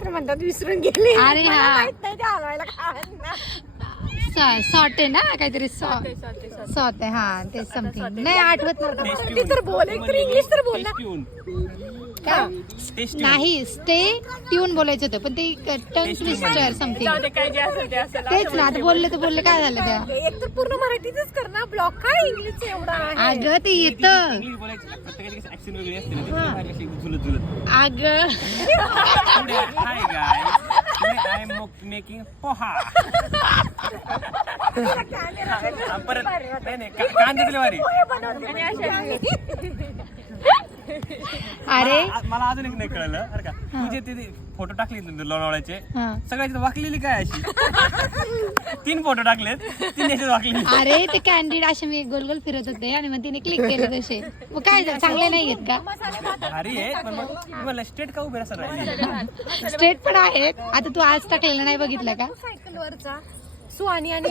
तर म्हणतात विसरून गेले. अरे मला हा. माहित नाही ते हलवायला काय म्हणतात. सॉट आहे ना काहीतरी सॉट आहे हा ते समथिंग नाही आठवत नव्हतं मराठी तर बोल एक तर इंग्लिश तर बोल ना. नाही स्टे ट्यून बोलायचं होतं पण ते टंग ट्विस्टर समथिंग काय जे असेल ते असेल. तेच ना आता बोलले काय झालं त्या एक तर पूर्ण मराठीतच कर ना ब्लॉक काय इंग्लिश एवढा आहे. अगं ते येतं अगं मेकिंग पोहा परत नाही कांदे दिले वारी. अरे मला अजून एक नाही कळलं बरं का तुझे ते फोटो टाकले लोणावळ्याचे हा. सगळ्याची वाकलेली काय अशी 3 फोटो टाकलेत 3 याच्यात वाकलेली. अरे ते कॅन्डिड असे मी गोल गोल फिरत होते आणि मग तिने क्लिक केले तसे मग काय झालं चांगले नाही आहेत का अरे आहे पण मग तुम्हाला स्टेट का उभे असं राहिले स्ट्रेट पण आहेत आता तू आज टाकलेलं नाही बघितलं का सायकल वरचा सुहानी आणि